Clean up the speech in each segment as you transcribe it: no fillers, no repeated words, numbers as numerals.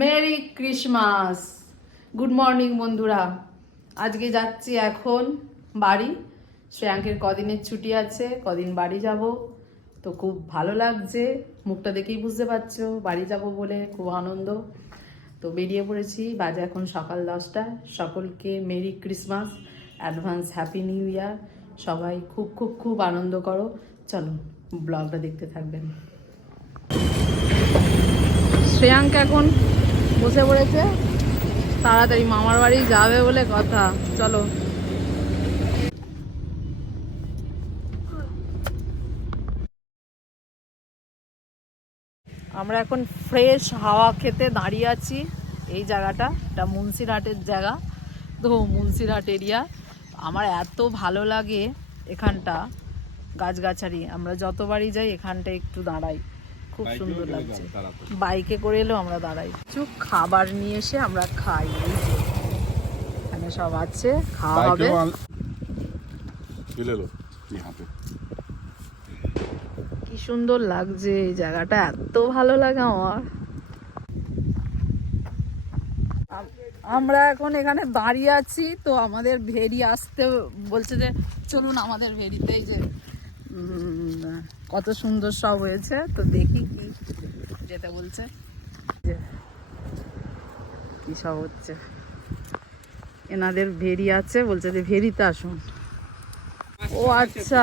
Merry Christmas. Good morning বন্ধুরা। আজকে যাচ্ছি এখন বাড়ি। শ্রেয়াঙ্কের কদিনের ছুটি আছে, কদিন বাড়ি যাব। তো খুব ভালো লাগছে, মুখটা দেখেই বুঝতে পারছো বাড়ি যাব বলে খুব আনন্দ। তো বেরিয়ে পড়েছি, বাজে এখন সকাল 10টা। সকলকে merry Christmas, advance happy new year. সবাই খুব খুব খুব আনন্দ করো। চলো ব্লগটা দেখতে থাকবেন। শ্রেয়াঙ্ক এখন বসে পড়েছে, তাড়াতাড়ি মামার বাড়ি যাবে বলে কথা। চলো। আমরা এখন ফ্রেশ হাওয়া খেতে দাঁড়িয়ে আছি। এই জায়গাটা এটা মুন্সিরহাটের জায়গা, তো মুন্সিরহাট এরিয়া। আমার এত ভালো লাগে এখানটা, গাছগাছালি। আমরা যতবারই যাই এখানটা একটু দাঁড়াই, খুব সুন্দর লাগছে। বাইকে করে এলেও আমরা দাঁড়াই, কিছু খাবার নিয়ে এসে আমরা খাই। এই যে এখানে সব আছে, খাওয়া হবে। কি সুন্দর লাগছে এই জায়গাটা, এত ভালো লাগে আমার। আমরা এখন এখানে দাঁড়িয়ে আছি, তো আমাদের ভেরি আসতে বলছে যে চলুন আমাদের ভেরিতে। এই যে কত সুন্দর সব হয়েছে, তো দেখি কি যেতে বলছে, কি সব হচ্ছে। এনাদের ভেরি আছে, বলছে যে ভেরিতে আসুন। ও আচ্ছা,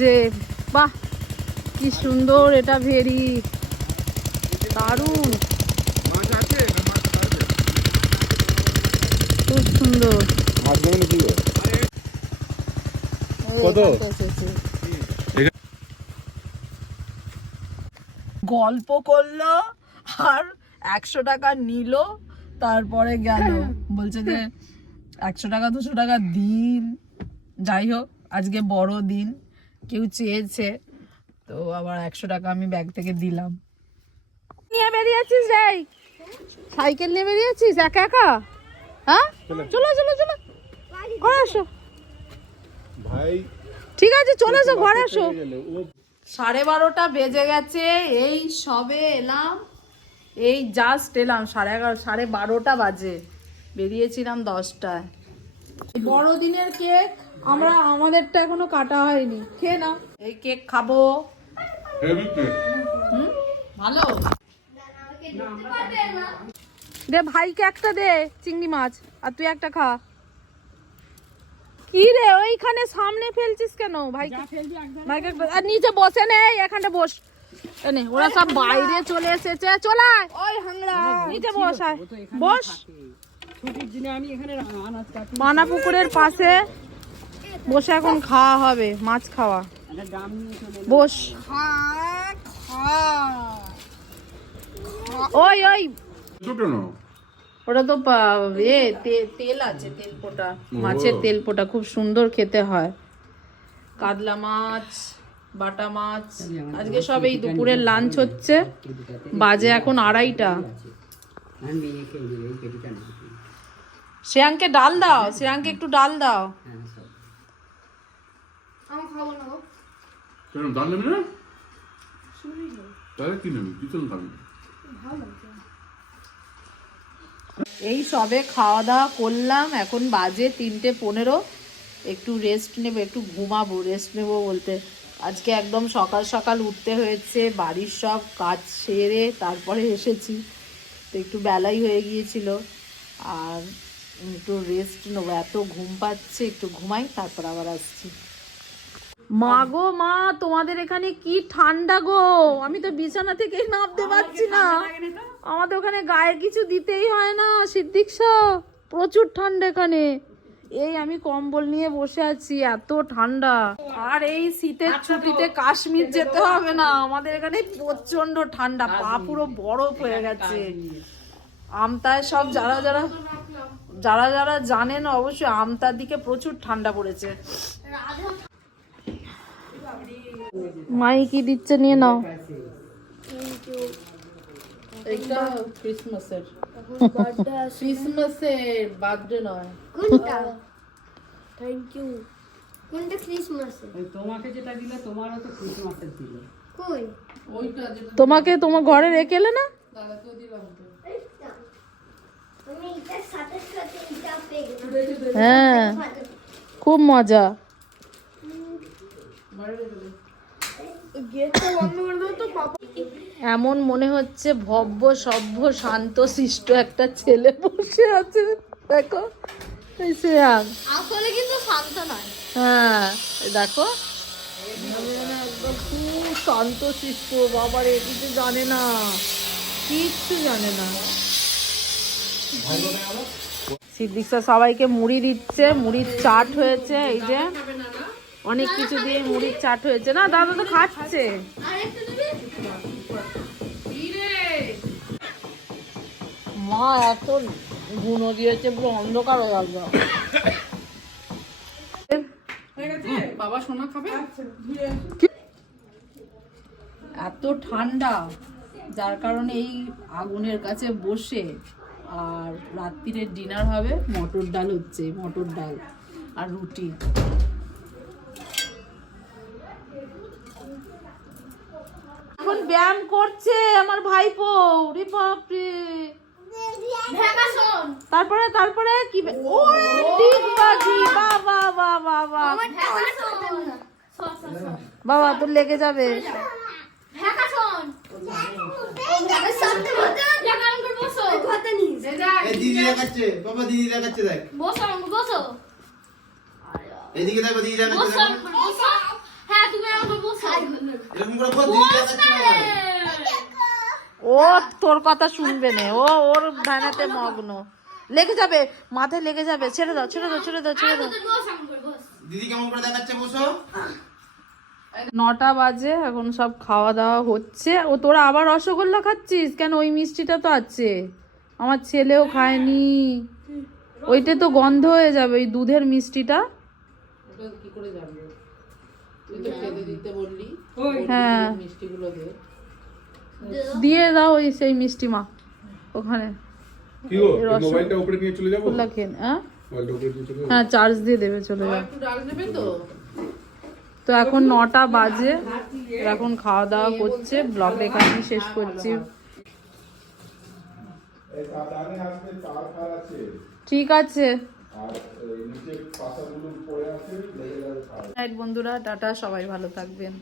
যে বাহ কি সুন্দর এটা ভেরি, দারুণ, খুব সুন্দর। গল্প করলো আর 100 টাকা নিল, তারপরে গেল। বলছে যে 100 টাকা 200 টাকা দিন। যাই হোক, আজকে বড় দিন, কেউ চেয়েছে, তো আবার 100 টাকা আমি ব্যাগ থেকে দিলাম। নিয়ে বেরিয়েছিস রে, সাইকেল নিয়ে বেরিয়েছিস একা একা? হ্যাঁ, চলো চলো চলো, ঘরে আসো ভাই। ঠিক আছে, চলে এসো, ঘরে আসো। 12:30 বেজে গেছে, এই সবে এলাম, এই জাস্ট এলাম। 11:30 12:30 বাজে, বেরিয়েছিলাম 10টায়। বড়দিনের কেক আমাদেরটা এখনো কাটা হয়নি, খেয়ে নাও। এই কেক খাবো, ভালো। দে ভাইকে একটা দে চিংড়ি মাছ, আর তুই একটা খা। কি রে ওইখানে সামনে ফেলছিস কেন? ভাইকে আর নিচে বসে নে, এখানটা বস। ওরা সব বাইরে চলে এসেছে, চলায় ওই হাংলা নিচে বস, বস। মানা পুকুরের পাশে বসে এখন খাওয়া হবে, মাছ খাওয়া। বস। ওই ওই ওটা তো তেল আছে, তেল পোটা মাছের তেল পোটা, খুব সুন্দর খেতে হয়। কাতলা মাছ, বাটা মাছ, আজকে সব এই দুপুরের লাঞ্চ হচ্ছে। বাজে এখন 2:30। শ্রেয়াঙ্কে ডাল দাও, শ্রেয়াঙ্কে একটু ডাল দাও। এই সবে খাওয়া দাওয়া করলাম, এখন বাজে 3:15। একটু রেস্ট নেব, একটু ঘুমাবো। রেস্ট নেব বলতে আজকে একদম সকাল সকাল উঠতে হয়েছে, বাড়ির সব কাজ সেরে তারপরে এসেছি, তো একটু বেলাই হয়ে গিয়েছিল। আর একটু রেস্ট নেবো, এত ঘুম পাচ্ছে, একটু ঘুমাই, তারপর আবার আসছি। মা গো মা, তোমাদের এখানে কি ঠান্ডা গো, আমি তো বিছানা থেকে নামতে পারছি না। আমাদের ওখানে গায়ে কিছু দিতেই হয় না সিদ্দিক শাহ, প্রচুর ঠান্ডা এখানে। এই আমি কম্বল নিয়ে বসে আছি, এত ঠান্ডা। আর এই শীতের ছুটিতে কাশ্মীর যেতে হবে না, আমাদের এখানে প্রচন্ড ঠান্ডা, পা পুরো বরফ হয়ে গেছে। আমতায় সব যারা যারা জানেন অবশ্যই, আমতার দিকে প্রচুর ঠান্ডা পড়েছে। মাই কি দিচ্ছে নিয়ে নাও। এইটা ক্রিসমাসের, ক্রিসমাসের বার্থডে নয়। কোনটা? Thank you. কোনটা ক্রিসমাসের? ওই তোমাকে যেটা দিলে তোমারও তো ক্রিসমাসের দিল। কই? ওইটা যেটা তোমাকে তোমার ঘরে রেখে এলে না? দাদাকেও দিলাম তো। হ্যাঁ খুব মজা। এমন মনে হচ্ছে ভব্য সভ্য শান্ত শিষ্ট একটা ছেলে বসে আছে, দেখো এই শ্রেয়াং। আসলে কিন্তু শান্ত নয়। হ্যাঁ এই দেখো একদম খুব শান্ত শিষ্ট, বাবারে কিছু জানে না, কিচ্ছু জানে না। সিদ্দিক স্যার সবাইকে মুড়ি দিচ্ছে, মুড়ির চাট হয়েছে, এই যে অনেক কিছু দিয়ে মুড়ির চাট হয়েছে। না দাদা তো খাচ্ছে। মা এত গুঁড়ো দিয়েছে পুরো অন্ধকার হয়ে গেল। বাবা সোনা খাবে? এত ঠান্ডা, যার কারণে এই আগুনের কাছে বসে আর রাত্রিরে ডিনার হবে মটর ডাল হচ্ছে, মটর ডাল আর রুটি। এখন ব্যায়াম করছে আমার ভাইপো, রে বাপরে। তারপরে তারপরে কি ও ডিগবাজি, বাবা বাবা বাবা বাবা তোর লেগে যাবে। দিদি দেখাচ্ছে, বাবা দিদি দেখাচ্ছে, দেখ এদিকে দেখো, দিদি দেখাচ্ছে, এরকম করে বল, দিদি দেখাচ্ছে ও তোর কথা শুনবে না, ও ওর ধ্যানাতে মগ্ন। লেগে যাবে, মাথায় লেগে যাবে, ছেড়ে দাও ছেড়ে দাও ছেড়ে দাও ছেড়ে দাও। দিদি কেমন করে দেখাচ্ছে, বসো। 9টা বাজে, এখন সব খাওয়া দাওয়া হচ্ছে। ও তোরা আবার রসগোল্লা খাচ্ছিস কেন? ওই মিষ্টিটা তো আছে, আমার ছেলেও খায়নি। ওইটা তো গন্ধ হয়ে যাবে, ওই দুধের মিষ্টিটা। কি করে জানবো? তুই তো খেতে দিতে বললি। হ্যাঁ মিষ্টিগুলো দে। দিয়ে দাও ওই সেই মিষ্টি মা ওখানে। কি গো, এই মোবাইলটা উপরে নিয়ে চলে যাবো? খোলা খেন। মোবাইলটা উপরে নিয়ে চলে যাবো? হ্যাঁ চার্জ দিয়ে দেবে, চলে যাও। একটু ডাল নেবে তো? তো এখন 9টা বাজে, এখন খাওয়া দাওয়া করছে। ব্লগটা এখানেই শেষ করছি। এই সাবধানে আসবে, তার ফার আছে ঠিক আছে, আর এই নিচে পাতাগুলো পড়ে আছে, লেগে যাবে তার। বন্ধুরা টাটা, সবাই ভালো থাকবেন।